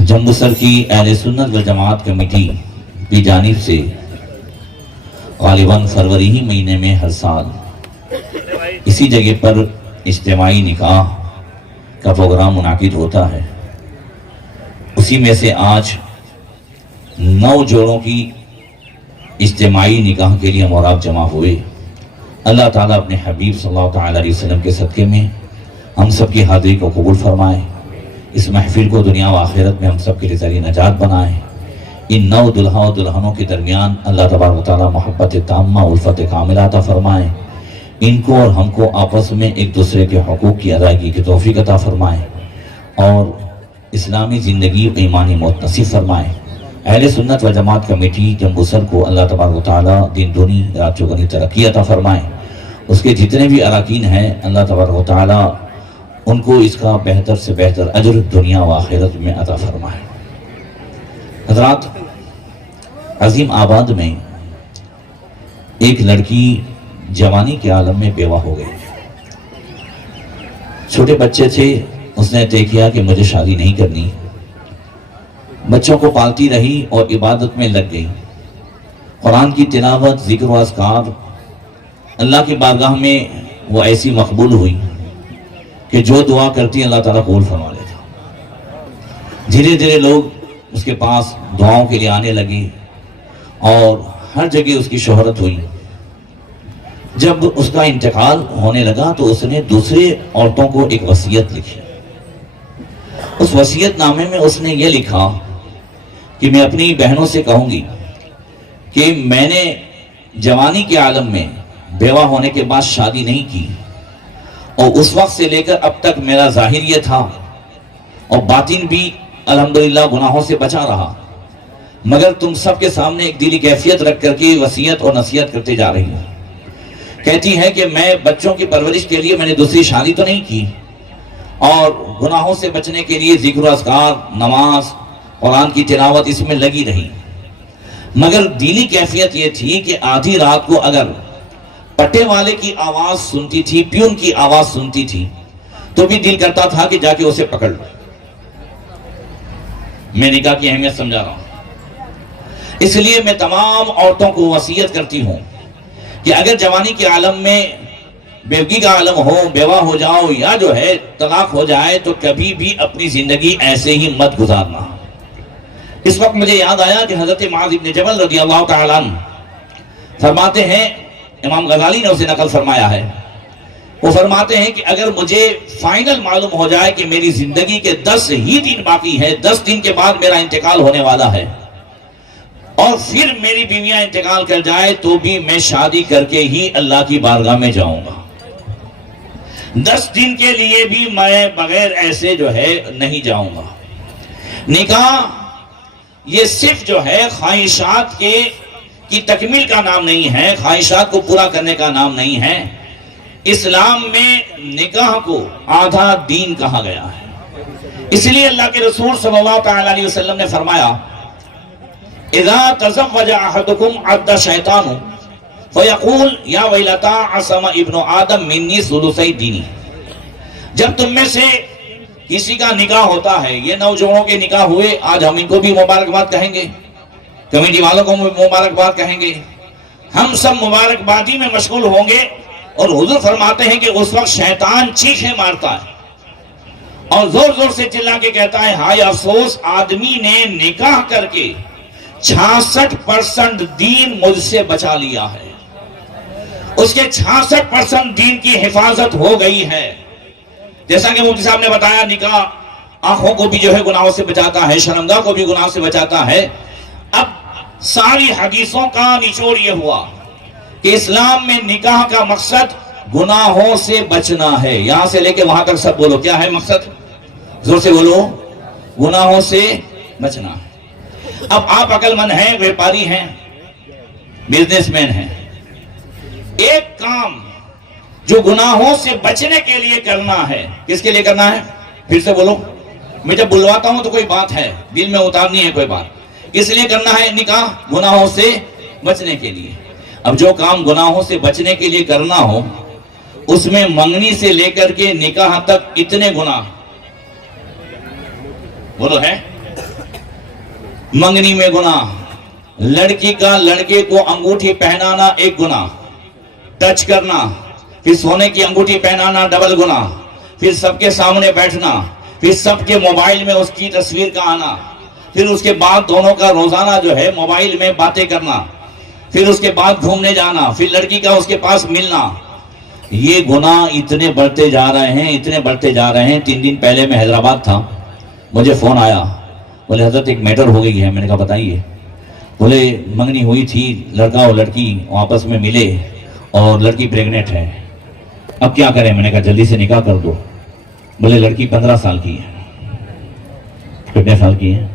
جمبوسر کی اہل سنت والجماعت کمیٹی کی جانب سے غالباً فروری ہی مہینے میں ہر سال اسی جگہ پر اجتماعی نکاح کا پروگرام منعقد ہوتا ہے. اسی میں سے آج 9 جوڑوں کی اجتماعی نکاح کے لیے ہم اور آپ جمع ہوئے. اللہ تعالیٰ اپنے حبیب صلی اللہ تعالیٰ علیہ وسلم کے صدقے میں ہم سب کی حاضری کو قبول فرمائے. اس محفل کو دنیا و آخرت میں ہم سب کے لیے ذریعہ نجات بنائے. ان 9 دلہا و دلہنوں کے درمیان اللہ تبارک و تعالیٰ محبت تامہ الفت کاملہ عطا فرمائے. ان کو اور ہم کو آپس میں ایک دوسرے کے حقوق کی ادائیگی کی توفیق عطا فرمائے اور اسلامی زندگی و ایمانی موت نصیب فرمائے. اہل سنت و جماعت کمیٹی جمبوسر کو اللہ تبارک و تعالیٰ دن دنی رات چوگنی ترقی عطا فرمائے. اس کے جتنے بھی اراکین ہیں اللہ تبارک و تعالیٰ ان کو اس کا بہتر سے بہتر اجر دنیا و آخرت میں عطا فرمائے. حضرات، عظیم آباد میں ایک لڑکی جوانی کے عالم میں بیوہ ہو گئی. چھوٹے بچے تھے. اس نے طے کیا کہ مجھے شادی نہیں کرنی. بچوں کو پالتی رہی اور عبادت میں لگ گئی. قرآن کی تلاوت، ذکر و اذکار، اللہ کی بارگاہ میں وہ ایسی مقبول ہوئی کہ جو دعا کرتی اللہ تعالیٰ قبول فرما لیتا. دھیرے دھیرے لوگ اس کے پاس دعاؤں کے لیے آنے لگے اور ہر جگہ اس کی شہرت ہوئی. جب اس کا انتقال ہونے لگا تو اس نے دوسرے عورتوں کو ایک وصیت لکھی. اس وصیت نامے میں اس نے یہ لکھا کہ میں اپنی بہنوں سے کہوں گی کہ میں نے جوانی کے عالم میں بیوہ ہونے کے بعد شادی نہیں کی اور اس وقت سے لے کر اب تک میرا ظاہر یہ تھا اور باطن بھی الحمدللہ گناہوں سے بچا رہا، مگر تم سب کے سامنے ایک دلی کیفیت رکھ کر کے وصیت اور نصیحت کرتے جا رہی ہوں. کہتی ہے کہ میں بچوں کی پرورش کے لیے میں نے دوسری شادی تو نہیں کی اور گناہوں سے بچنے کے لیے ذکر و اذکار، نماز، قرآن کی تلاوت اس میں لگی رہی، مگر دلی کیفیت یہ تھی کہ آدھی رات کو اگر پٹے والے کی آواز سنتی تھی، پیون کی آواز سنتی تھی تو بھی دل کرتا تھا کہ جا کے اسے پکڑ لو. میں نکاح کی اہمیت سمجھا رہا ہوں. اس لیے میں تمام عورتوں کو وصیت کرتی ہوں کہ اگر جوانی کے عالم میں بیوگی کا عالم ہو، بیوہ ہو جاؤ یا جو ہے طلاق ہو جائے تو کبھی بھی اپنی زندگی ایسے ہی مت گزارنا. اس وقت مجھے یاد آیا کہ حضرت معاذ بن جبل رضی اللہ تعالیٰ عنہ فرماتے ہیں، امام غزالی نے اسے نقل فرمایا ہے، وہ فرماتے ہیں کہ اگر مجھے فائنل معلوم ہو جائے کہ میری زندگی کے 10 ہی دن باقی ہے، 10 دن کے بعد میرا انتقال ہونے والا ہے اور پھر میری بیویاں انتقال کر جائے تو بھی میں شادی کر کے ہی اللہ کی بارگاہ میں جاؤں گا. 10 دن کے لیے بھی میں بغیر ایسے جو ہے نہیں جاؤں گا. نکاح یہ صرف جو ہے خواہشات کی تکمیل کا نام نہیں ہے، خواہشات کو پورا کرنے کا نام نہیں ہے. اسلام میں نکاح کو آدھا دین کہا گیا ہے. اس لیے اللہ کے رسول صلی اللہ تعالیٰ علیہ وسلم نے فرمایا، اذا تزوج احدکم عد شیطان فیقول یا ویلتا عصم ابن آدم منی ثلثی دینی. جب تم میں سے کسی کا نکاح ہوتا ہے، یہ نوجوانوں کے نکاح ہوئے، آج ہم ان کو بھی مبارکباد کہیں گے، کمیٹی والوں کو مبارکباد کہیں گے، ہم سب مبارکبادی میں مشغول ہوں گے. اور حضور فرماتے ہیں کہ اس وقت شیطان چیخیں مارتا ہے اور زور زور سے چلا کے کہتا ہے، ہائے افسوس، آدمی نے نکاح کر کے 66% دین مجھ سے بچا لیا ہے. اس کے 66% دین کی حفاظت ہو گئی ہے. جیسا کہ مفتی صاحب نے بتایا، نکاح آنکھوں کو بھی جو ہے گناہوں سے بچاتا ہے، شرمگاہ کو بھی گناہ سے بچاتا ہے. اب ساری حدیثوں کا نچوڑ یہ ہوا کہ اسلام میں نکاح کا مقصد گناہوں سے بچنا ہے. یہاں سے لے کے وہاں تک سب بولو، کیا ہے مقصد؟ زور سے بولو، گناہوں سے بچنا ہے. اب آپ عقل مند ہیں، ویپاری ہیں، بزنس مین ہیں، ایک کام جو گناہوں سے بچنے کے لیے کرنا ہے، کس کے لیے کرنا ہے؟ پھر سے بولو. میں جب بلواتا ہوں تو کوئی بات ہے، دل میں اتارنی ہے کوئی بات. کس لیے کرنا ہے نکاح؟ گناہوں سے بچنے کے لیے. اب جو کام گناہوں سے بچنے کے لیے کرنا ہو اس میں منگنی سے لے کر کے نکاح تک اتنے گناہ. بولو ہے؟ منگنی میں گناہ، لڑکی کا لڑکے کو انگوٹھی پہنانا ایک گناہ، ٹچ کرنا، پھر سونے کی انگوٹھی پہنانا ڈبل گناہ، پھر سب کے سامنے بیٹھنا، پھر سب کے موبائل میں اس کی تصویر کا آنا، پھر اس کے بعد دونوں کا روزانہ جو ہے موبائل میں باتیں کرنا، پھر اس کے بعد گھومنے جانا، پھر لڑکی کا اس کے پاس ملنا. یہ گناہ اتنے بڑھتے جا رہے ہیں، اتنے بڑھتے جا رہے ہیں. 3 دن پہلے میں حیدرآباد تھا، مجھے فون آیا، بولے حضرت ایک میٹر ہو گئی ہے. میں نے کہا بتائیے. بولے منگنی ہوئی تھی، لڑکا اور لڑکی آپس میں ملے اور لڑکی پریگنٹ ہے، اب کیا کریں؟ میں نے کہا جلدی سے نکاح کر دو. بولے لڑکی 15 سال کی ہے. کتنے سال کی ہے؟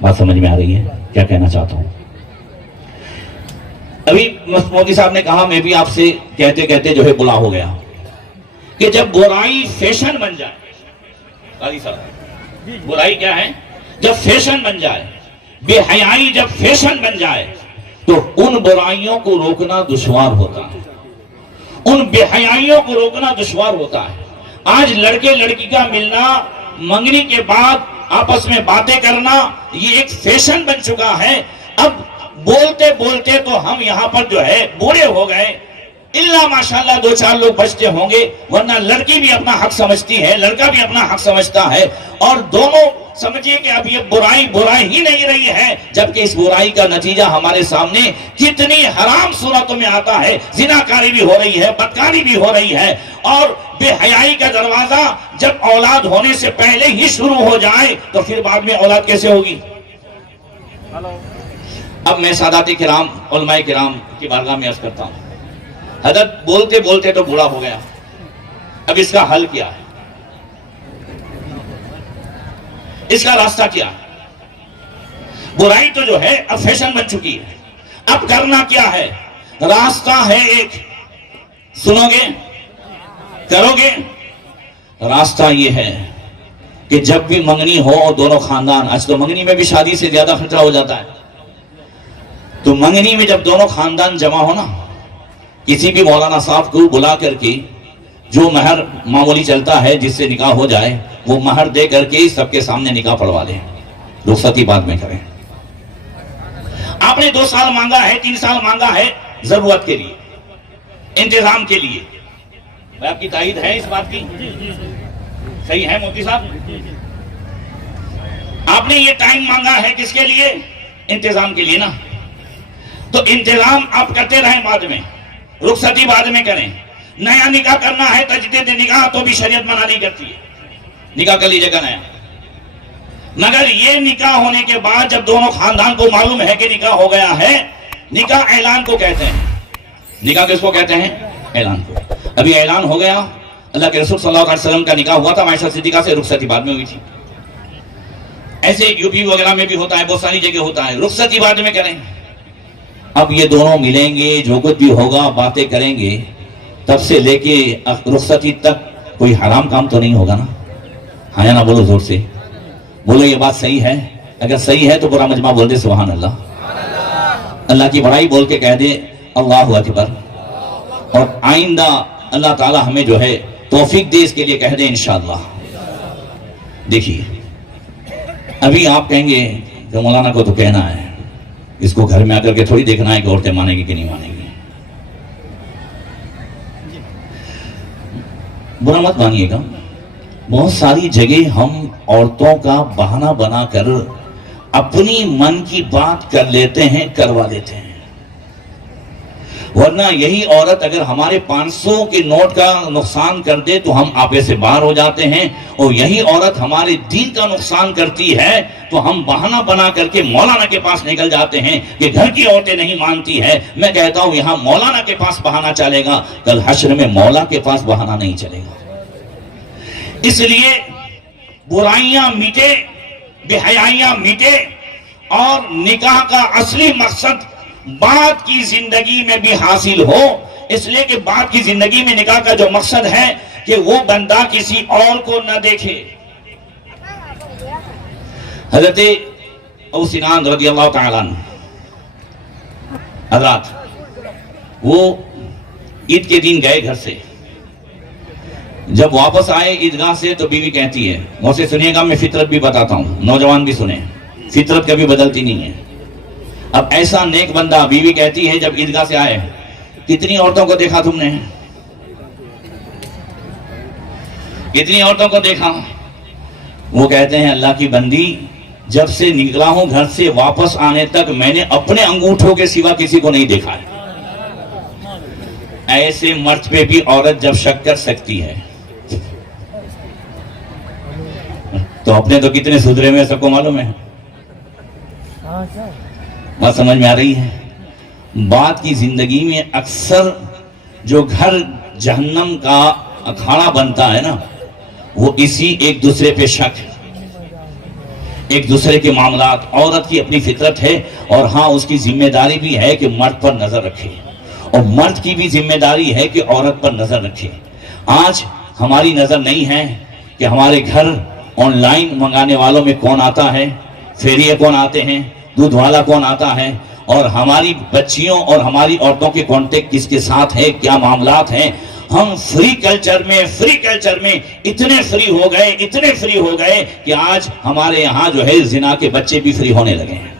بات سمجھ میں آ رہی ہے کیا کہنا چاہتا ہوں؟ ابھی مودی صاحب نے کہا، میں بھی آپ سے کہتے کہتے جو ہے بلا ہو گیا، کہ جب برائی فیشن بن جائے، قاضی صاحب برائی کیا ہے؟ جب فیشن بن جائے، بے حیائی جب فیشن بن جائے تو ان برائیوں کو روکنا دشوار ہوتا ہے، ان بے حیائیوں کو روکنا دشوار ہوتا ہے. آج لڑکے لڑکی کا ملنا، منگنی کے بعد آپس میں باتیں کرنا، یہ ایک فیشن بن چکا ہے. اب بولتے بولتے تو ہم یہاں پر جو ہے بوڑھے ہو گئے، اللہ ماشاءاللہ 2-4 لوگ بچتے ہوں گے، ورنہ لڑکی بھی اپنا حق سمجھتی ہے، لڑکا بھی اپنا حق سمجھتا ہے، اور دونوں سمجھیے کہ اب یہ برائی ہی نہیں رہی ہے، جبکہ اس برائی کا نتیجہ ہمارے سامنے کتنی حرام صورتوں میں آتا ہے. زناکاری بھی ہو رہی ہے، بدکاری بھی ہو رہی ہے، اور بے حیائی کا دروازہ جب اولاد ہونے سے پہلے ہی شروع ہو جائے تو پھر بعد میں اولاد کیسے ہوگی؟ اب میں سادات کرام، علماء کرام کی بارگاہ میں عرض کرتا ہوں، حضرت بولتے بولتے تو بوڑھا ہو گیا، اب اس کا حل کیا ہے؟ اس کا راستہ کیا ہے؟ برائی تو جو ہے اب فیشن بن چکی ہے، اب کرنا کیا ہے؟ راستہ ہے ایک، سنو گے؟ کرو گے؟ راستہ یہ ہے کہ جب بھی منگنی ہو اور دونوں خاندان، آج تو منگنی میں بھی شادی سے زیادہ خطرہ ہو جاتا ہے، تو منگنی میں جب دونوں خاندان جمع ہو نا، کسی بھی مولانا صاحب کو بلا کر کے جو مہر معمولی چلتا ہے جس سے نکاح ہو جائے وہ مہر دے کر کے سب کے سامنے نکاح پڑھوا لیں، رخصتی بعد میں کریں. آپ نے 2 سال مانگا ہے، 3 سال مانگا ہے ضرورت کے لیے، انتظام کے لیے، آپ کی تائید ہے اس بات کی؟ صحیح ہے مفتی صاحب؟ آپ نے یہ ٹائم مانگا ہے کس کے لیے؟ انتظام کے لیے نا. تو انتظام آپ کرتے رہیں، بعد میں رخصتی بعد میں کریں. نیا نکاح کرنا ہے تجدید نکاح تو بھی شریعت منع نہیں کرتی ہے، نکاح کر لیجیے گا نیا. مگر یہ نکاح ہونے کے بعد جب دونوں خاندان کو معلوم ہے کہ نکاح ہو گیا ہے، نکاح اعلان کو کہتے ہیں. نکاح کس کو کہتے ہیں؟ اعلان کو. ابھی اعلان ہو گیا، اللہ کے رسول صلی اللہ علیہ وسلم کا نکاح ہوا تھا عائشہ صدیقہ سے، رخصتی بعد میں ہوئی تھی. ایسے یو پی وغیرہ میں بھی ہوتا ہے، بہت ساری جگہ ہوتا ہے، رخصتی بعد میں کریں. اب یہ دونوں ملیں گے، جو کچھ بھی ہوگا باتیں کریں گے، تب سے لے کے رخصتی تک کوئی حرام کام تو نہیں ہوگا نا؟ ہاں یا نا؟ بولو زور سے، بولو یہ بات صحیح ہے. اگر صحیح ہے تو پورا مجمع بول دے سبحان اللہ. اللہ کی بڑائی بول کے کہہ دے اللہ اکبر. اور آئندہ اللہ تعالی ہمیں جو ہے توفیق دے اس کے لیے کہہ دیں انشاءاللہ. دیکھیے ابھی آپ کہیں گے کہ مولانا کو تو کہنا ہے، اس کو گھر میں آ کر کے تھوڑی دیکھنا ہے کہ عورتیں مانیں گی کہ نہیں مانیں گی. برا مت مانیے گا، بہت ساری جگہ ہم عورتوں کا بہانہ بنا کر اپنی من کی بات کر لیتے ہیں، کروا لیتے ہیں. ورنہ یہی عورت اگر ہمارے 500 کے نوٹ کا نقصان کر دے تو ہم آپے سے باہر ہو جاتے ہیں، اور یہی عورت ہمارے دین کا نقصان کرتی ہے تو ہم بہانہ بنا کر کے مولانا کے پاس نکل جاتے ہیں کہ گھر کی عورتیں نہیں مانتی ہے. میں کہتا ہوں یہاں مولانا کے پاس بہانہ چلے گا، کل حشر میں مولا کے پاس بہانہ نہیں چلے گا. اس لیے برائیاں مٹے، بے حیائیاں مٹے، اور نکاح کا اصلی مقصد بعد کی زندگی میں بھی حاصل ہو. اس لیے کہ بعد کی زندگی میں نکاح کا جو مقصد ہے کہ وہ بندہ کسی اور کو نہ دیکھے. حضرت ابو سنان رضی اللہ تعالیٰ عنہ حضرات وہ عید کے دن گئے گھر سے، جب واپس آئے عیدگاہ سے تو بیوی کہتی ہے، مجھ سے سنیے گا، میں فطرت بھی بتاتا ہوں، نوجوان بھی سنیں، فطرت کبھی بدلتی نہیں ہے۔ اب ایسا نیک بندہ، بیوی کہتی ہے جب عیدگاہ سے آئے، کتنی عورتوں کو دیکھا تم نے؟ کتنی عورتوں کو دیکھا؟ وہ کہتے ہیں اللہ کی بندی، جب سے نکلا ہوں گھر سے واپس آنے تک میں نے اپنے انگوٹھوں کے سوا کسی کو نہیں دیکھا ہے۔ ایسے مرد پہ بھی عورت جب شک کر سکتی ہے تو اپنے تو کتنے سدھرے ہوئے سب کو معلوم ہے۔ بات سمجھ میں آ رہی ہے؟ بات کی زندگی میں اکثر جو گھر جہنم کا اکھاڑا بنتا ہے نا، وہ اسی ایک دوسرے پہ شک، ایک دوسرے کے معاملات۔ عورت کی اپنی فطرت ہے، اور ہاں اس کی ذمہ داری بھی ہے کہ مرد پر نظر رکھے، اور مرد کی بھی ذمہ داری ہے کہ عورت پر نظر رکھے۔ آج ہماری نظر نہیں ہے کہ ہمارے گھر آن لائن منگانے والوں میں کون آتا ہے، فیریے کون آتے ہیں، دودھ والا کون آتا ہے، اور ہماری بچیوں اور ہماری عورتوں کے کانٹیکٹ کس کے ساتھ ہے، کیا معاملات ہیں۔ ہم فری کلچر میں اتنے فری ہو گئے کہ آج ہمارے یہاں جو ہے زنا کے بچے بھی فری ہونے لگے ہیں۔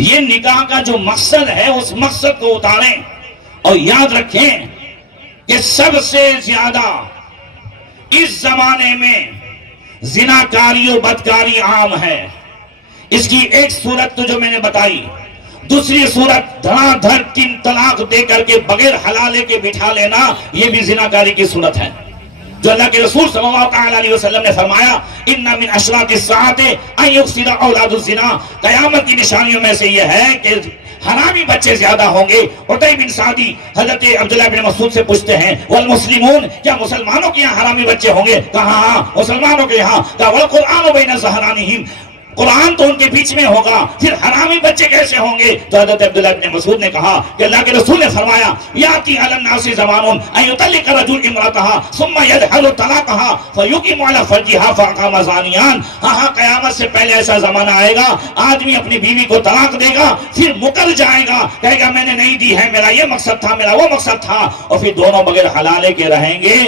یہ نکاح کا جو مقصد ہے اس مقصد کو اتاریں، اور یاد رکھیں کہ سب سے زیادہ اس زمانے میں زناکاری و بدکاری عام ہے۔ اس کی ایک صورت تو جو میں نے بتائی، دوسری صورت دھڑا دھڑ 3 طلاق دے کر کے بغیر حلالے کے بٹھا لینا، یہ بھی زناکاری کی صورت ہے۔ جو اللہ کے رسول صلی اللہ علیہ وسلم نے فرمایا، ان من اشراط الساعۃ ان یکثر اولاد الزنا، قیامت کی نشانیوں میں سے یہ ہے کہ حرامی بچے زیادہ ہوں گے۔ عطیہ بن سعدی حضرت عبداللہ بن مسعود سے پوچھتے ہیں، والمسلمون، کیا مسلمانوں کے یہاں حرامی بچے ہوں گے؟ کہا ہاں مسلمانوں کے یہاں۔ کہا والقرآن بین ظہرانہم، قرآن تو ان کے بیچ میں ہوگا، پھر حرامی بچے کیسے ہوں گے؟ تو حضرت عبداللہ بن مسعود نے کہا کہ اللہ کے رسول نے فرمایا، یاتی علی الناس زمان ان یطلق رجل امرأتها ثم یجہل طلاقها فیقیم علی فرجها فاقام زانیان۔ ہاں قیامت سے پہلے ایسا زمانہ آئے گا، آدمی اپنی بیوی کو طلاق دے گا، پھر مکر جائے گا، کہے گا میں نے نہیں دی ہے، میرا یہ مقصد تھا، میرا وہ مقصد تھا، اور پھر دونوں بغیر حلالے کے رہیں گے،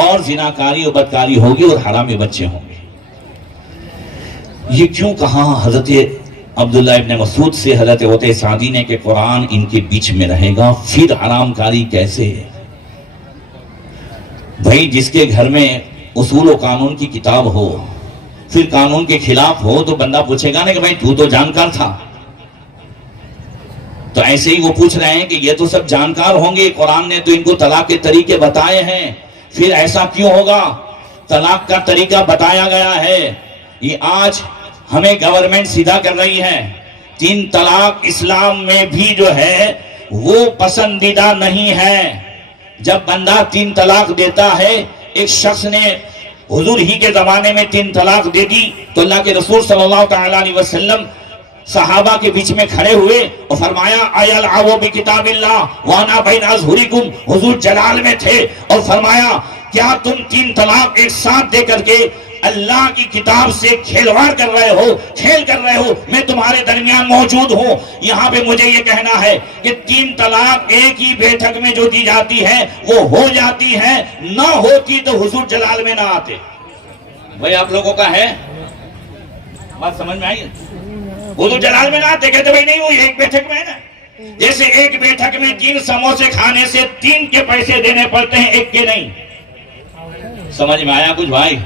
اور زناکاری و بدکاری ہوگی اور حرامی بچے ہوں گے۔ یہ کیوں کہا حضرت عبداللہ ابن مسعود سے حضرت عطیہ سعدی نے کہ قرآن ان کے بیچ میں رہے گا، پھر حرام کاری کیسے؟ بھائی جس کے گھر میں اصول و قانون کی کتاب ہو، پھر قانون کے خلاف ہو تو بندہ پوچھے گا نا کہ بھائی تو جانکار تھا۔ تو ایسے ہی وہ پوچھ رہے ہیں کہ یہ تو سب جانکار ہوں گے، قرآن نے تو ان کو طلاق کے طریقے بتائے ہیں، پھر ایسا کیوں ہوگا؟ طلاق کا طریقہ بتایا گیا ہے۔ یہ آج ہمیں گورنمنٹ سیدھا کر رہی ہے، 3 طلاق اسلام میں بھی جو ہے وہ پسندیدہ نہیں ہے۔ جب بندہ 3 طلاق دیتا ہے، ایک شخص نے حضور ہی کے زمانے میں 3 طلاق دے دی تو اللہ کے رسول صلی اللہ علیہ وسلم صحابہ کے بیچ میں کھڑے ہوئے اور فرمایا ایلعبوا بکتاب اللہ وانا بین اظہرکم، حضور جلال میں تھے، اور فرمایا کیا تم 3 طلاق ایک ساتھ دے کر کے اللہ کی کتاب سے کھیلواڑ کر رہے ہو، کھیل کر رہے ہو؟ میں تمہارے درمیان موجود ہوں۔ یہاں پہ مجھے یہ کہنا ہے کہ 3 طلاق ایک ہی بیٹھک میں جو دی جاتی ہے وہ ہو جاتی ہے، نہ ہوتی تو حضور جلال میں نہ آتے۔ بھائی آپ لوگوں کا ہے بات سمجھ میں آئی؟ حضور جلال میں نہ آتے، کہتے بھائی نہیں ہوئی، ایک بیٹھک میں ہے نا۔ جیسے ایک بیٹھک میں 3 سموسے کھانے سے 3 کے پیسے دینے پڑتے ہیں، ایک کے نہیں۔ سمجھ میں آیا کچھ بھائی؟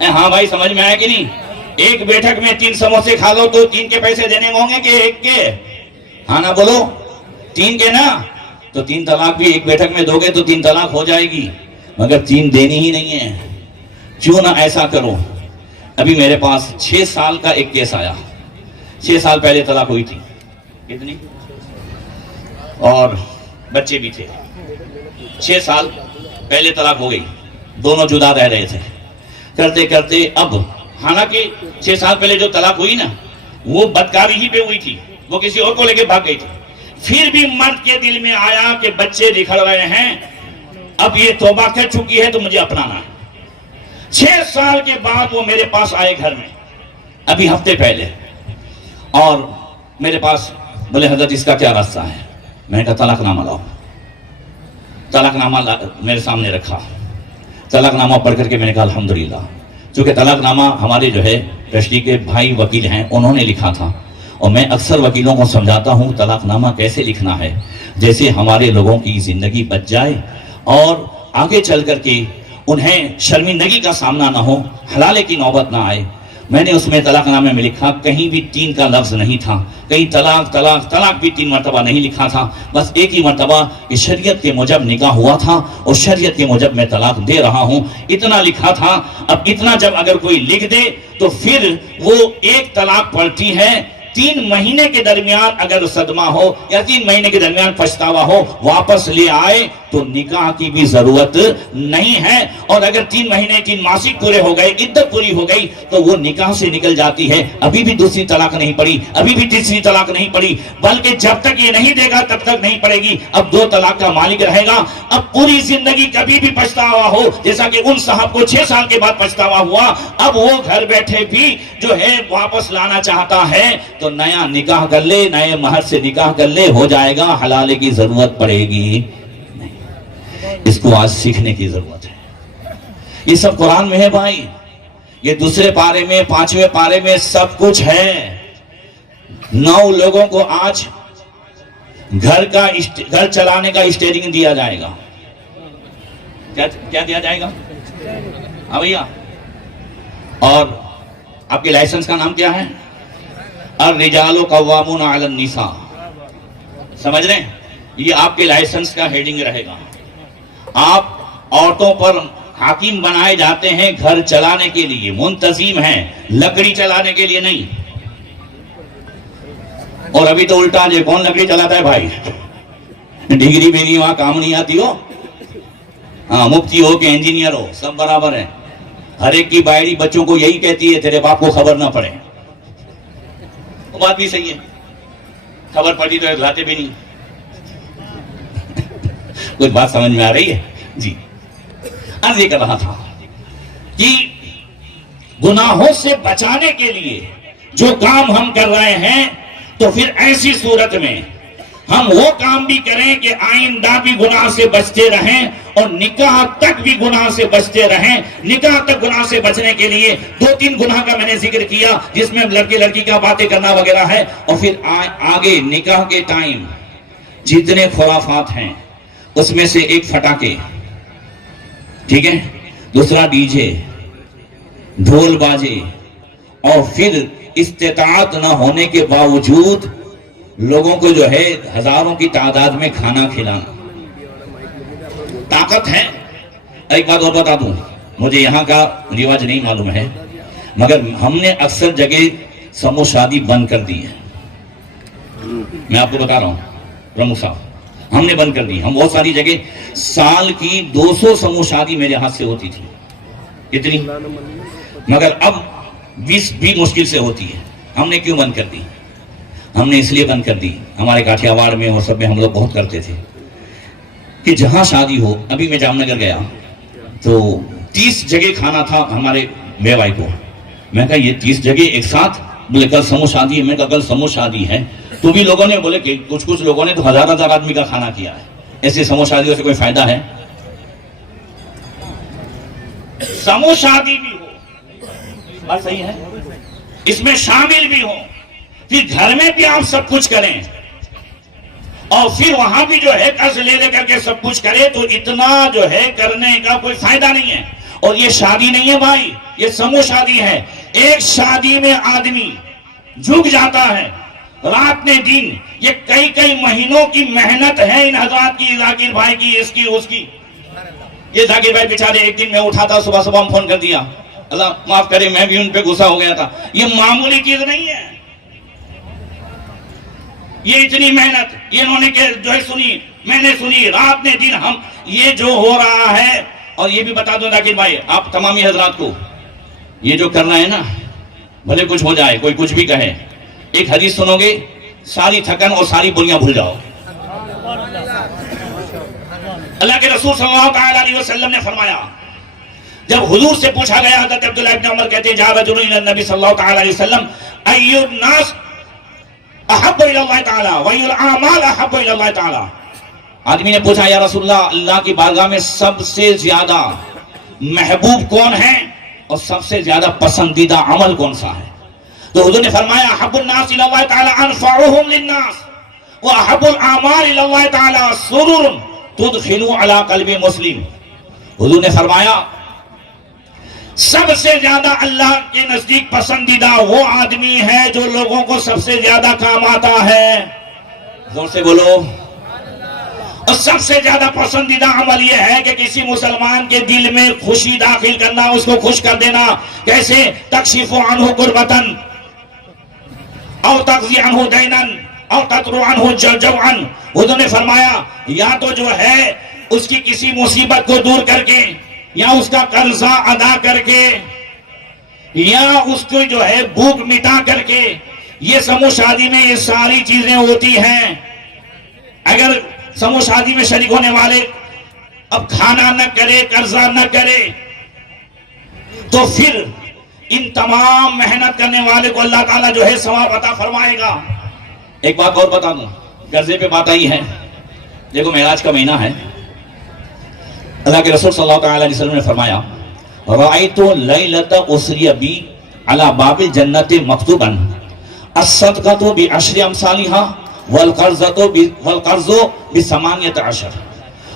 ہاں بھائی سمجھ میں آیا کہ نہیں؟ ایک بیٹھک میں 3 سموسے کھا لو تو 3 کے پیسے دینے ہوں گے کہ ایک کے؟ ہاں نا بولو، 3 کے نا؟ تو 3 طلاق بھی ایک بیٹھک میں دو گے تو 3 طلاق ہو جائے گی، مگر 3 دینی ہی نہیں ہے۔ کیوں نہ ایسا کرو؟ ابھی میرے پاس 6 سال کا ایک کیس آیا، 6 سال پہلے طلاق ہوئی تھی، کتنی؟ اور بچے بھی تھے، 6 سال پہلے طلاق ہو گئی، دونوں جدا رہ رہے تھے، کرتے کرتے اب حالانکہ 6 سال پہلے جو طلاق ہوئی نا وہ بدکاری ہی پہ ہوئی تھی، وہ کسی اور کو لے کے بھاگ گئی تھی، پھر بھی مرد کے دل میں آیا کہ بچے نکھر رہے ہیں، اب یہ توبہ کر چکی ہے تو مجھے اپنانا ہے۔ 6 سال کے بعد وہ میرے پاس آئے گھر میں، ابھی ہفتے پہلے، اور میرے پاس بولے حضرت اس کا کیا راستہ ہے؟ میں نے کہا طلاق نامہ لاؤ. طلاق نامہ میرے سامنے رکھا. طلاق نامہ پڑھ کر کے میں نے کہا الحمدللہ. چونکہ طلاق نامہ ہمارے جو ہے رشدی کے بھائی وکیل ہیں, انہوں نے لکھا تھا, اور میں اکثر وکیلوں کو سمجھاتا ہوں طلاق نامہ کیسے لکھنا ہے جیسے ہمارے لوگوں کی زندگی بچ جائے اور آگے چل کر کے انہیں شرمندگی کا سامنا نہ ہو, حلالے کی نوبت نہ آئے. میں نے اس میں طلاق نامے میں لکھا, کہیں بھی 3 کا لفظ نہیں تھا, کہیں طلاق طلاق طلاق بھی 3 مرتبہ نہیں لکھا تھا, بس ایک ہی مرتبہ کہ شریعت کے موجب نکاح ہوا تھا اور شریعت کے موجب میں طلاق دے رہا ہوں, اتنا لکھا تھا. اب اتنا جب اگر کوئی لکھ دے تو پھر وہ ایک طلاق پڑتی ہے, 3 مہینے کے درمیان اگر صدمہ ہو یا 3 مہینے کے درمیان پچھتاوا ہو, واپس لے آئے تو نکاح کی بھی ضرورت نہیں ہے. اور اگر 3 مہینے 3 ماسک پورے ہو گئے, عدت پوری ہو گئی, تو وہ نکاح سے نکل جاتی ہے. ابھی بھی دوسری طلاق نہیں پڑی, ابھی بھی تیسری طلاق نہیں پڑی, بلکہ جب تک یہ نہیں دے گا تب تک نہیں پڑے گی. اب 2 طلاق کا مالک رہے گا. اب پوری زندگی کبھی بھی پچھتاوا ہو, جیسا کہ ان صاحب کو 6 سال کے بعد پچھتاوا ہوا, اب وہ گھر بیٹھے بھی جو ہے واپس لانا چاہتا ہے تو نیا نکاح کر لے, نئے مہر سے نکاح کر لے, ہو جائے گا, حلالے کی ضرورت پڑے گی نہیں. اس کو آج سیکھنے کی ضرورت ہے. یہ سب قرآن میں ہے بھائی, یہ 2 پارے میں 5ویں پارے میں سب کچھ ہے. 9 لوگوں کو آج گھر چلانے کا اسٹیئرنگ دیا جائے گا. کیا دیا جائے گا؟ ہاں بھیا. اور آپ کے لائسنس کا نام کیا ہے؟ الرجال قوامون علی النساء. سمجھ رہے ہیں؟ یہ آپ کے لائسنس کا ہیڈنگ رہے گا. آپ عورتوں پر حاکم بنائے جاتے ہیں گھر چلانے کے لیے, منتظم ہیں, لکڑی چلانے کے لیے نہیں. اور ابھی تو الٹا جے, کون لکڑی چلاتا ہے بھائی؟ ڈگری بھی نہیں, وہاں کام نہیں آتی ہو, ہاں مفتی ہو کہ انجینئر ہو سب برابر ہے. ہر ایک کی بائڑی بچوں کو یہی کہتی ہے تیرے باپ کو خبر نہ پڑے. وہ بات بھی صحیح ہے, خبر پڑی تو لاتے بھی نہیں. کوئی بات سمجھ میں آ رہی ہے؟ جی. عرض یہ کر رہا تھا کہ گناہوں سے بچانے کے لیے جو کام ہم کر رہے ہیں, تو پھر ایسی صورت میں ہم وہ کام بھی کریں کہ آئندہ بھی گناہ سے بچتے رہیں اور نکاح تک بھی گناہ سے بچتے رہیں. نکاح تک گناہ سے بچنے کے لیے 2-3 گناہ کا میں نے ذکر کیا, جس میں لڑکے لڑکی کا باتیں کرنا وغیرہ ہے. اور پھر آگے نکاح کے ٹائم جتنے خرافات ہیں اس میں سے ایک پٹاخے, ٹھیک ہے, دوسرا ڈی جے, ڈھول باجے, اور پھر استطاعت نہ ہونے کے باوجود لوگوں کو جو ہے ہزاروں کی تعداد میں کھانا کھلانا. طاقت ہے. ایک بات اور بتا دوں, مجھے یہاں کا رواج نہیں معلوم ہے, مگر ہم نے اکثر جگہ سمو شادی بند کر دی ہے. میں آپ کو بتا رہا ہوں پرمکھ صاحب, ہم نے بند کر دی. ہم بہت ساری جگہ سال کی 200 سمو شادی میرے ہاتھ سے ہوتی تھی, اتنی, مگر اب 20 بھی مشکل سے ہوتی ہے. ہم نے کیوں بند کر دی؟ ہم نے اس لیے بند کر دی, ہمارے کاٹھیا واڑ میں اور سب میں ہم لوگ بہت کرتے تھے کہ جہاں شادی ہو. ابھی میں جام نگر گیا تو 30 جگہ کھانا تھا ہمارے بیوائی کو. میں کہا یہ 30 جگہ ایک ساتھ؟ بولے کل سمو شادی ہے. میں کہا کل سمو شادی ہے تو بھی لوگوں نے بولے کہ کچھ لوگوں نے تو 1000 آدمی کا کھانا کیا ہے. ایسے سمو شادیوں سے کوئی فائدہ ہے؟ سمو شادی بھی ہو, بات صحیح ہے, اس میں شامل بھی ہو, پھر گھر میں بھی آپ سب کچھ کریں اور پھر وہاں بھی جو ہے قرض لے کر کے سب کچھ کرے, تو اتنا جو ہے کرنے کا کوئی فائدہ نہیں ہے. اور یہ شادی نہیں ہے بھائی, یہ سمو شادی ہے. ایک شادی میں آدمی جھک جاتا ہے رات نے دن. یہ کئی مہینوں کی محنت ہے ان حضرات کی, ذاکر بھائی کی, اس کی اس کی. یہ ذاکر بھائی بیچارے ایک دن میں اٹھا تھا, صبح ہم فون کر دیا, اللہ معاف کرے میں بھی ان پہ غصہ ہو گیا تھا. یہ معمولی چیز نہیں ہے, یہ اتنی محنت یہ انہوں نے جو ہے سنی, میں نے سنی رات نے دن. ہم یہ جو ہو رہا ہے, اور یہ بھی بتا دو ذاکر بھائی آپ تمامی حضرات کو, یہ جو کرنا ہے نا, بھلے کچھ ہو جائے, کوئی کچھ بھی کہے, ایک حدیث سنو گے ساری تھکن اور ساری بوریاں بھول جاؤ. اللہ کے رسول صلی اللہ علیہ وسلم نے فرمایا, جب حضور سے پوچھا گیا, حضرت عبداللہ ابن عمر کہتے ہیں جا رجل الی النبی صلی اللہ علیہ وسلم ای الناس احب الی اللہ تعالی وای الاعمال احب الی اللہ تعالی. آدمی نے پوچھا یا رسول اللہ، اللہ کی بارگاہ میں سب سے زیادہ محبوب کون ہے اور سب سے زیادہ پسندیدہ عمل کون سا ہے؟ تو حضور نے فرمایا احب الناس الی اللہ تعالی انفعهم للناس واحب الاعمال الی اللہ تعالی سرور تدخل علی قلب مسلم. حضور نے فرمایا سب سے زیادہ اللہ کے نزدیک پسندیدہ وہ آدمی ہے جو لوگوں کو سب سے زیادہ کام آتا ہے. زور سے بولو. اور سب سے زیادہ پسندیدہ عمل یہ ہے کہ کسی مسلمان کے دل میں خوشی داخل کرنا، اس کو خوش کر دینا. کیسے؟ تکشف عنہ کربتن او تقضی عنہ دینن او تطرو عنہ جوعا. حضور نے فرمایا یا تو جو ہے اس کی کسی مصیبت کو دور کر کے، یا اس کا قرضہ ادا کر کے، یا اس کو جو ہے بھوک مٹا کر کے. یہ سمو شادی میں یہ ساری چیزیں ہوتی ہیں. اگر سمو شادی میں شریک ہونے والے اب کھانا نہ کرے، قرضہ نہ کرے، تو پھر ان تمام محنت کرنے والے کو اللہ تعالیٰ جو ہے ثواب عطا فرمائے گا. ایک بات اور بتا دوں، قرضے پہ بات آئی ہے. دیکھو معراج کا مہینہ ہے. اللہ کے رسول صلی اللہ علیہ وسلم نے فرمایا رأیت لیلۃ اسری بی علی باب الجنۃ مکتوبا الصدقۃ بعشر امثالها والقرض بثمانیۃ عشر.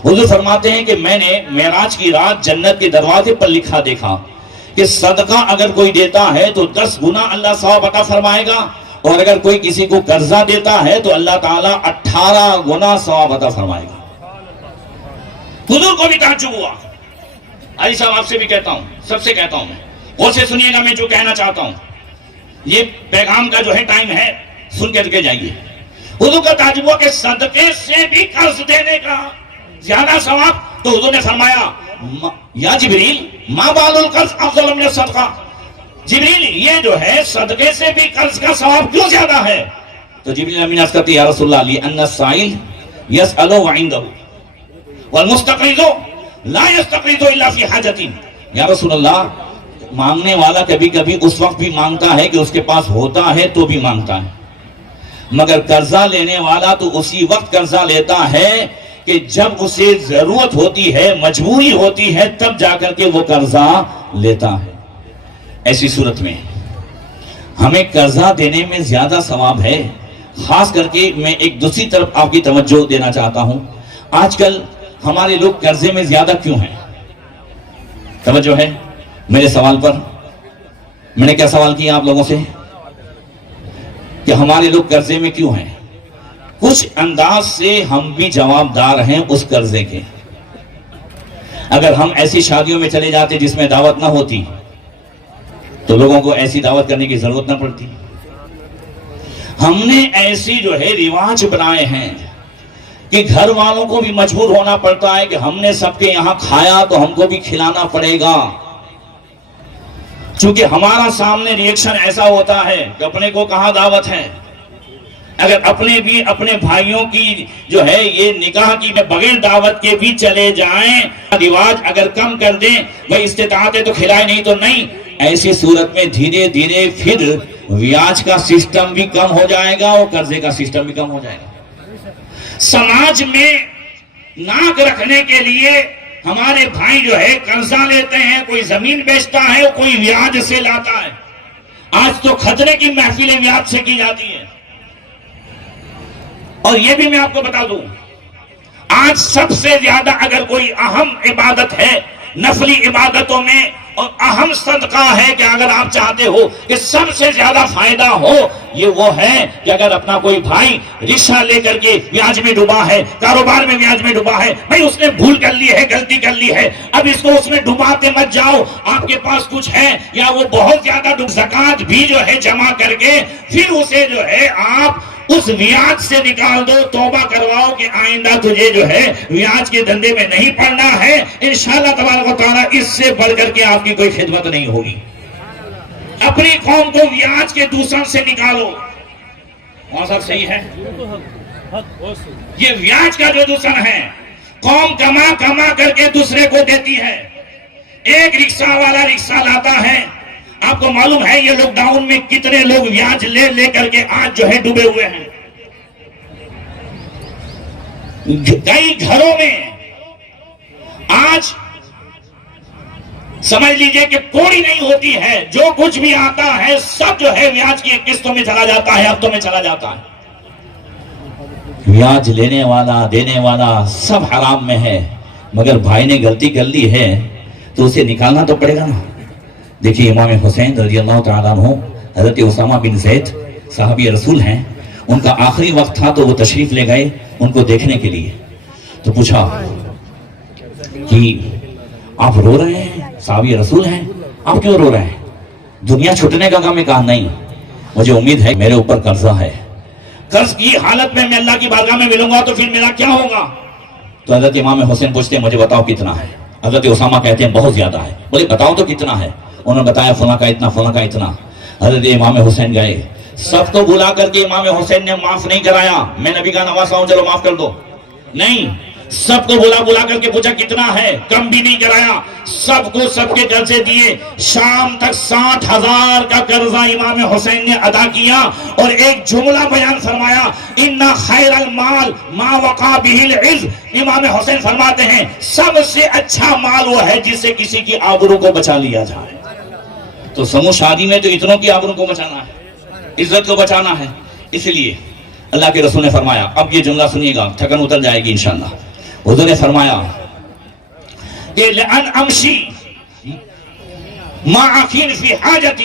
حضور فرماتے ہیں کہ میں نے معراج کی رات جنت کے دروازے پر لکھا دیکھا کہ صدقہ اگر کوئی دیتا ہے تو 10 گنا اللہ ثواب عطا فرمائے گا، اور اگر کوئی کسی کو قرضہ دیتا ہے تو اللہ تعالیٰ 18 گنا ثواب عطا فرمائے گا. حضور کو بھی تعجب ہوا. علی صاحب آپ سے بھی کہتا ہوں، سب سے کہتا ہوں، میں غور سے سنیے گا میں جو کہنا چاہتا ہوں. یہ پیغام کا جو ہے ٹائم ہے، سن کر کے جائیے. حضور کا تعجب ہوا کہ صدقے سے بھی قرض دینے کا زیادہ ثواب. تو حضور نے فرمایا یا جبریل ما بال القرض افضل من الصدقہ. جبریل یہ جو ہے صدقے سے بھی قرض کا ثواب کیوں زیادہ ہے؟ تو جبریل امین عرض کرتے یا رسول اللہ لأن السائل يسأل وعنده والمستقرض لا يستقرض الا في حاجۃ. یا رسول اللہ مانگنے والا کبھی کبھی اس وقت بھی مانگتا ہے کہ اس کے پاس ہوتا ہے تو بھی مانگتا ہے، مگر قرضہ لینے والا تو اسی وقت قرضہ لیتا ہے کہ جب اسے ضرورت ہوتی ہے، مجبوری ہوتی ہے، تب جا کر کے وہ قرضہ لیتا ہے. ایسی صورت میں ہمیں قرضہ دینے میں زیادہ ثواب ہے. خاص کر کے میں ایک دوسری طرف آپ کی توجہ دینا چاہتا ہوں. آج کل ہمارے لوگ قرضے میں زیادہ کیوں ہیں؟ توجہ ہے میرے سوال پر. میں نے کیا سوال کیا آپ لوگوں سے کہ ہمارے لوگ قرضے میں کیوں ہیں؟ کچھ انداز سے ہم بھی جواب دار ہیں اس قرضے کے. اگر ہم ایسی شادیوں میں چلے جاتے جس میں دعوت نہ ہوتی تو لوگوں کو ایسی دعوت کرنے کی ضرورت نہ پڑتی. ہم نے ایسی جو ہے رواج بنائے ہیں کہ گھر والوں کو بھی مجبور ہونا پڑتا ہے کہ ہم نے سب کے یہاں کھایا تو ہم کو بھی کھلانا پڑے گا. چونکہ ہمارا سامنے ریئیکشن ایسا ہوتا ہے کہ اپنے کو کہاں دعوت ہے. اگر اپنے بھی اپنے بھائیوں کی جو ہے یہ نکاح کی میں بغیر دعوت کے بھی چلے جائیں، رواج اگر کم کر دیں، بھائی استطاعت ہے تو کھلائے نہیں تو نہیں. ایسی صورت میں دھیرے دھیرے پھر بیاج کا سسٹم بھی کم ہو جائے گا اور قرضے کا سسٹم بھی کم ہو جائے گا. سماج میں ناک رکھنے کے لیے ہمارے بھائی جو ہے قرضہ لیتے ہیں، کوئی زمین بیچتا ہے، کوئی بیاج سے لاتا ہے. آج تو خطرے کی محفلیں بیاج سے کی جاتی ہیں. اور یہ بھی میں آپ کو بتا دوں، آج سب سے زیادہ اگر کوئی اہم عبادت ہے نفلی عبادتوں میں اور اہم صدقہ ہے کہ اگر آپ چاہتے ہو کہ سب سے زیادہ فائدہ ہو، یہ وہ ہے کہ اگر اپنا کوئی بھائی رشوہ لے کر کے بیاج میں ڈوبا ہے، کاروبار میں بیاج میں ڈوبا ہے، بھائی اس نے بھول کر لی ہے، غلطی کر لی ہے، اب اس کو اس میں ڈوباتے مت جاؤ. آپ کے پاس کچھ ہے یا وہ بہت زیادہ زکوٰۃ بھی جو ہے جمع کر کے پھر اسے جو ہے آپ اس بیاج سے نکال دو. توبہ کرواؤ کہ آئندہ تجھے جو ہے بیاج کے دھندے میں نہیں پڑنا ہے. انشاءاللہ تبارک و تعالیٰ اس سے بڑھ کر کے آپ کی کوئی خدمت نہیں ہوگی. اپنی قوم کو بیاج کے دوسروں سے نکالو. وہاں سب صحیح ہے؟ یہ بیاج کا جو دوسرا ہے، قوم کما کما کر کے دوسرے کو دیتی ہے. ایک رکشہ والا رکشہ لاتا ہے، آپ کو معلوم ہے یہ لاک ڈاؤن میں کتنے لوگ ویاج لے لے کر کے آج جو ہے ڈوبے ہوئے ہیں. کئی گھروں میں آج سمجھ لیجئے کہ کوڑی نہیں ہوتی ہے، جو کچھ بھی آتا ہے سب جو ہے ویاج کی قسطوں میں چلا جاتا ہے، ہفتوں میں چلا جاتا ہے. ویاج لینے والا دینے والا سب حرام میں ہے، مگر بھائی نے غلطی کر لی ہے تو اسے نکالنا تو پڑے گا نا. دیکھیے امام حسین رضی اللہ تعالیٰ عنہ حضرت اسامہ بن زید صحابی رسول ہیں، ان کا آخری وقت تھا تو وہ تشریف لے گئے ان کو دیکھنے کے لیے. تو پوچھا کہ آپ رو رہے ہیں، صحابی رسول ہیں، آپ کیوں رو رہے ہیں؟ دنیا چھٹنے کا کام ہے. کہا نہیں، مجھے امید ہے میرے اوپر قرضہ ہے، قرض کی حالت میں اللہ کی بارگاہ میں ملوں گا تو پھر میرا کیا ہوگا؟ تو حضرت امام حسین پوچھتے ہیں مجھے بتاؤ کتنا ہے. حضرت اسامہ کہتے ہیں بہت زیادہ ہے. بولے بتاؤ تو کتنا ہے؟ انہوں نے بتایا فلاں کا اتنا، فلاں کا اتنا. حضرت امام حسین گئے، سب کو بلا کر کے امام حسین نے معاف نہیں کرایا. میں نبی کا نواسا ہوں چلو معاف کر دو، نہیں، سب کو بلا کر کے پوچھا کتنا ہے، کم بھی نہیں کرایا. سب کو سب کے قرضے دیے. شام تک 60,000 کا قرضہ امام حسین نے ادا کیا اور ایک جملہ بیان فرمایا، ان خیر المال ما وقع به العز. امام حسین فرماتے ہیں سب سے اچھا مال وہ ہے جس سے کسی کی آبرو کو بچا لیا جائے. تو سمو شادی میں تو اتنوں کی آبرو کو بچانا ہے، عزت کو بچانا ہے. اس لیے اللہ کے رسول نے فرمایا، اب یہ جملہ سنیے گا، تھکن اتر جائے گی انشاءاللہ. حضور نے فرمایا کہ لَأَنْ أَمْشِي مَا أَخِينَ فِي حَاجَةٍ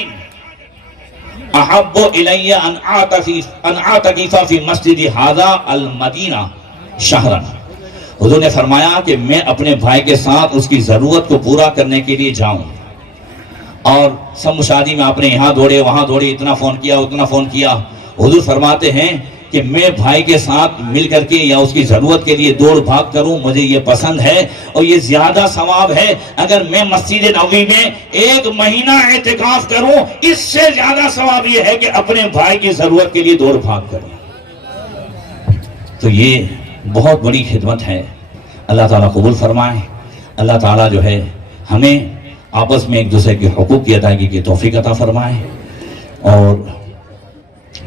أَحَبُّ إِلَيَّ أَنْ أَعْتَكِفَ فِي مَسْجِدِ هَذَا الْمَدِينَةِ شَهْرًا. حضور نے فرمایا کہ میں اپنے بھائی کے ساتھ اس کی ضرورت کو پورا کرنے کے لیے جاؤں، اور سب شادی میں آپ نے یہاں دوڑے وہاں دوڑے، اتنا فون کیا اتنا فون کیا. حضور فرماتے ہیں کہ میں بھائی کے ساتھ مل کر کے یا اس کی ضرورت کے لیے دوڑ بھاگ کروں، مجھے یہ پسند ہے اور یہ زیادہ ثواب ہے. اگر میں مسجد نبوی میں 1 مہینہ اعتکاف کروں، اس سے زیادہ ثواب یہ ہے کہ اپنے بھائی کی ضرورت کے لیے دوڑ بھاگ کروں. تو یہ بہت بڑی خدمت ہے. اللہ تعالیٰ قبول فرمائے. اللہ تعالیٰ جو ہے ہمیں آپس میں ایک دوسرے کے حقوق کی ادائیگی کی توفیق عطا فرمائے. اور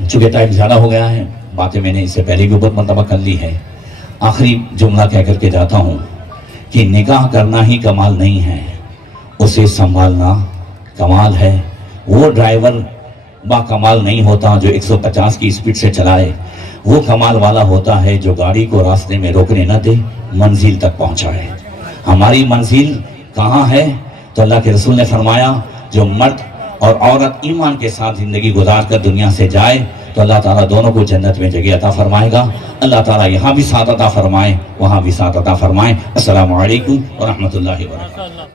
چونکہ ٹائم زیادہ ہو گیا ہے، باتیں میں نے اس سے پہلے بھی بہت مرتبہ کر لی ہے. آخری جملہ کہہ کر کے جاتا ہوں کہ نکاح کرنا ہی کمال نہیں ہے، اسے سنبھالنا کمال ہے. وہ ڈرائیور با کمال نہیں ہوتا جو 150 کی اسپیڈ سے چلائے، وہ کمال والا ہوتا ہے جو گاڑی کو راستے میں روکنے نہ دے، منزل تک پہنچائے. ہماری منزل کہاں ہے؟ تو اللہ کے رسول نے فرمایا جو مرد اور عورت ایمان کے ساتھ زندگی گزار کر دنیا سے جائے تو اللہ تعالیٰ دونوں کو جنت میں جگہ عطا فرمائے گا. اللہ تعالیٰ یہاں بھی ساتھ عطا فرمائے، وہاں بھی ساتھ عطا فرمائے. السلام علیکم ورحمۃ اللہ وبرکاتہ.